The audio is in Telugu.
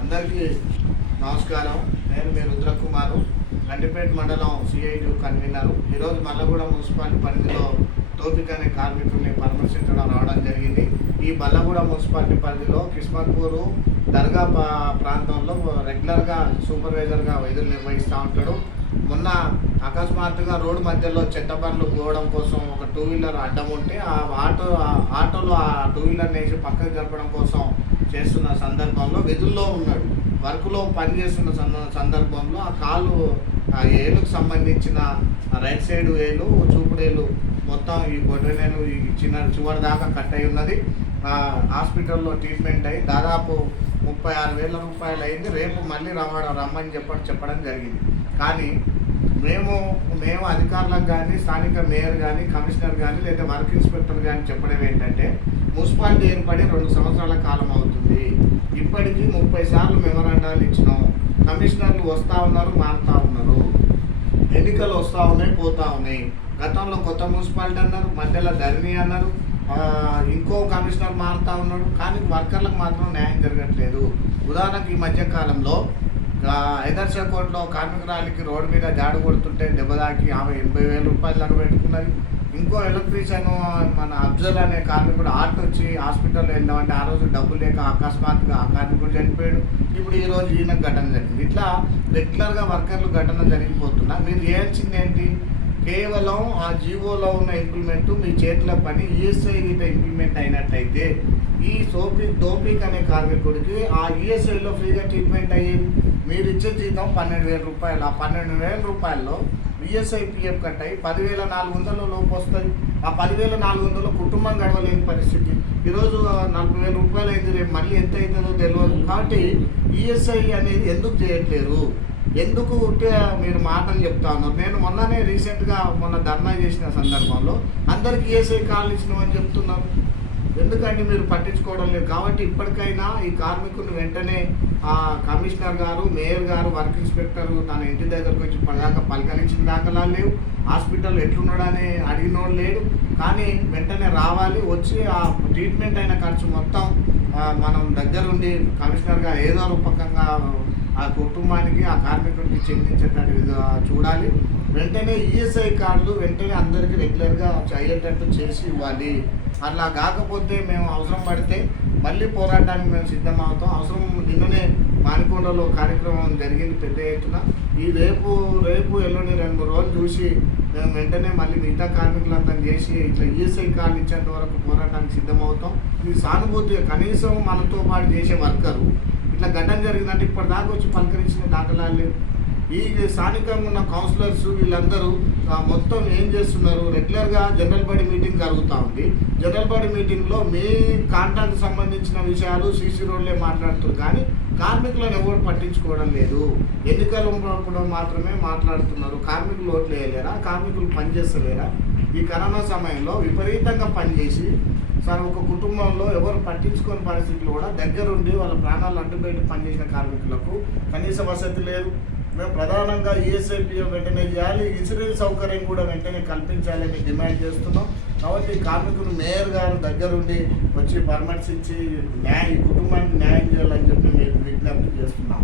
అందరికీ నమస్కారం. నేను మీ రుద్రకుమారు, గండిపేట మండలం CIT కన్వీనరు. ఈరోజు మల్లగూడ మున్సిపాలిటీ పరిధిలో తోపిక్ అనే కార్మికుడిని పరామర్శించడం రావడం జరిగింది. ఈ మల్లగూడ మున్సిపాలిటీ పరిధిలో కిస్మత్పూర్ దర్గా ప్రాంతంలో రెగ్యులర్గా సూపర్వైజర్గా విధులు నిర్వహిస్తూ ఉంటాడు. మొన్న అకస్మాత్తుగా రోడ్డు మధ్యలో చెత్త బండ్లు పోవడం కోసం ఒక 2 వీలర్ అడ్డం ఉంటే ఆ ఆటోలో ఆ 2 వీలర్ వేసి పక్కకు జరపడం కోసం చేస్తున్న సందర్భంలో విధుల్లో ఉన్నాడు. వర్క్లో పనిచేస్తున్న సందర్భంలో ఆ కాలు ఆ ఏలుకు సంబంధించిన రైట్ సైడ్ వేలు, చూపుడేలు మొత్తం ఈ బొడ్డనేలు ఈ చివరి దాకా కట్ అయి ఉన్నది. హాస్పిటల్లో ట్రీట్మెంట్ అయ్యి దాదాపు 36,000 రూపాయలు అయింది. రేపు మళ్ళీ రమ్మని చెప్పడం జరిగింది. కానీ మేము అధికారులకు కానీ, స్థానిక మేయర్ కానీ, కమిషనర్ కానీ, లేదా వర్క్ ఇన్స్పెక్టర్ కానీ చెప్పడం ఏంటంటే, మున్సిపాలిటీ ఏర్పడి 2 సంవత్సరాల కాలం అవుతుంది. ఇప్పటికీ 30 సార్లు మెమరాండాలు ఇచ్చినాం. కమిషనర్లు వస్తూ ఉన్నారు, మారుతూ ఉన్నారు. ఎన్నికలు వస్తూ ఉన్నాయి, పోతూ ఉన్నాయి. గతంలో కొత్త మున్సిపాలిటీ అన్నారు, మధ్యలో ధరణి అన్నారు, ఇంకో కమిషనర్ మారుతూ ఉన్నాడు. కానీ వర్కర్లకు మాత్రం న్యాయం జరగట్లేదు. ఉదాహరణకు ఈ మధ్యకాలంలో ఐదర్శ కోట్లో కార్మికురాలికి రోడ్డు మీద జాడు కొడుతుంటే దెబ్బతాకి ఆమె 80,000 రూపాయలు దాకా పెట్టుకున్నది. ఇంకో ఎలక్ట్రీషియన్ మన అఫ్జల్ అనే కార్మికుడు ఆర్ట్ వచ్చి హాస్పిటల్లో వెళ్దామంటే ఆ రోజు డబ్బు లేక అకస్మాత్తుగా ఆ కార్మికుడు చనిపోయాడు. ఇప్పుడు ఈరోజు ఈయన ఘటన జరిగింది. ఇట్లా రెగ్యులర్గా వర్కర్లు ఘటన జరిగిపోతున్నా. మీరు చేయాల్సింది ఏంటి? కేవలం ఆ జీవోలో ఉన్న ఇంప్లిమెంట్ మీ చేతిలో పని ESI ఇంప్లిమెంట్ అయినట్టయితే ఈ తోపిక్ అనే కార్మికుడికి ఆ ESIలో ఫ్రీగా ట్రీట్మెంట్ అయ్యేది. మీరు ఇచ్చే జీతం 12,000 రూపాయలు. ఆ 12,000 రూపాయల్లో ESI PF కట్ అయ్యి 10,400 లోపు వస్తుంది. ఆ 10,400 కుటుంబం గడవలేని పరిస్థితి. ఈరోజు 40,000 రూపాయలు అయింది, రేపు మళ్ళీ ఎంత అవుతుందో తెలియదు. కాబట్టి ESI అనేది ఎందుకు చేయట్లేదు? ఎందుకు మీరు మాటలు చెప్తా ఉన్నారు? నేను మొన్ననే రీసెంట్గా ధర్నా చేసిన సందర్భంలో అందరికి ESI కార్డులు ఇచ్చినామని చెప్తున్నారు. ఎందుకంటే మీరు పట్టించుకోవడం లేదు. కాబట్టి ఇప్పటికైనా ఈ కార్మికుని వెంటనే కమిషనర్ గారు, మేయర్ గారు, వర్క్ ఇన్స్పెక్టర్ తన ఇంటి దగ్గరకు వచ్చి పదాకా పలకరించిన దాఖలాలు లేవు. హాస్పిటల్ ఎట్లున్నాడని అడిగినోడు లేడు. కానీ వెంటనే రావాలి, వచ్చి ఆ ట్రీట్మెంట్ అయిన ఖర్చు మొత్తం మనం దగ్గరుండి కమిషనర్గా ఏదో రూపకంగా ఆ కుటుంబానికి, ఆ కార్మికుడికి చెందించేటట్టు చూడాలి. వెంటనే ESI కార్డులు వెంటనే అందరికీ రెగ్యులర్గా అయ్యేటట్టు చేసి ఇవ్వాలి. అట్లా కాకపోతే మేము అవసరం పడితే మళ్ళీ పోరాటానికి మేము సిద్ధమవుతాం. అవసరం నిన్ననే మానికొండలో కార్యక్రమం జరిగింది పెద్ద ఎత్తున. ఈ రేపు ఎల్లుండి 2-3 రోజులు చూసి మేము వెంటనే మళ్ళీ మిగతా కార్మికులంతా చేసి ఇట్లా ESI కార్డు ఇచ్చేంత వరకు పోరాటానికి సిద్ధమవుతాం. ఇది సానుభూతి. కనీసం మనతో పాటు చేసే వర్కరు ఇట్లా ఘటన జరిగిందంటే ఇప్పటిదాకా వచ్చి పలకరించిన దాఖలాలు లేవు. ఈ స్థానికంగా ఉన్న కౌన్సిలర్స్ వీళ్ళందరూ మొత్తం ఏం చేస్తున్నారు? రెగ్యులర్గా జనరల్ బాడీ మీటింగ్ జరుగుతూ ఉంది. జనరల్ బాడీ మీటింగ్లో మీ కాంట్రాక్ట్ సంబంధించిన విషయాలు CC రోడ్లే మాట్లాడుతున్నారు. కానీ కార్మికులను ఎవరు పట్టించుకోవడం లేదు. ఎన్నికలు ఉన్నప్పుడు మాత్రమే మాట్లాడుతున్నారు. కార్మికులు ఓట్లు వేయలేరా? కార్మికులు పనిచేస్తలేరా? ఈ కరోనా సమయంలో విపరీతంగా పనిచేసి ఒక కుటుంబంలో ఎవరు పట్టించుకోని పరిస్థితులు కూడా దగ్గరుండి వాళ్ళ ప్రాణాలు అడ్డుపెట్టి పనిచేసిన కార్మికులకు కనీస వసతి లేదు. మేము ప్రధానంగా ESI PF వెంటనే చేయాలి, ఇన్సూరెన్స్ సౌకర్యం కూడా వెంటనే కల్పించాలని డిమాండ్ చేస్తున్నాం. కాబట్టి కార్మికులు మేయర్ గారు దగ్గరుండి వచ్చి పరామర్శించి ఈ కుటుంబానికి న్యాయం చేయాలని చెప్పి మేము విజ్ఞప్తి చేస్తున్నాం.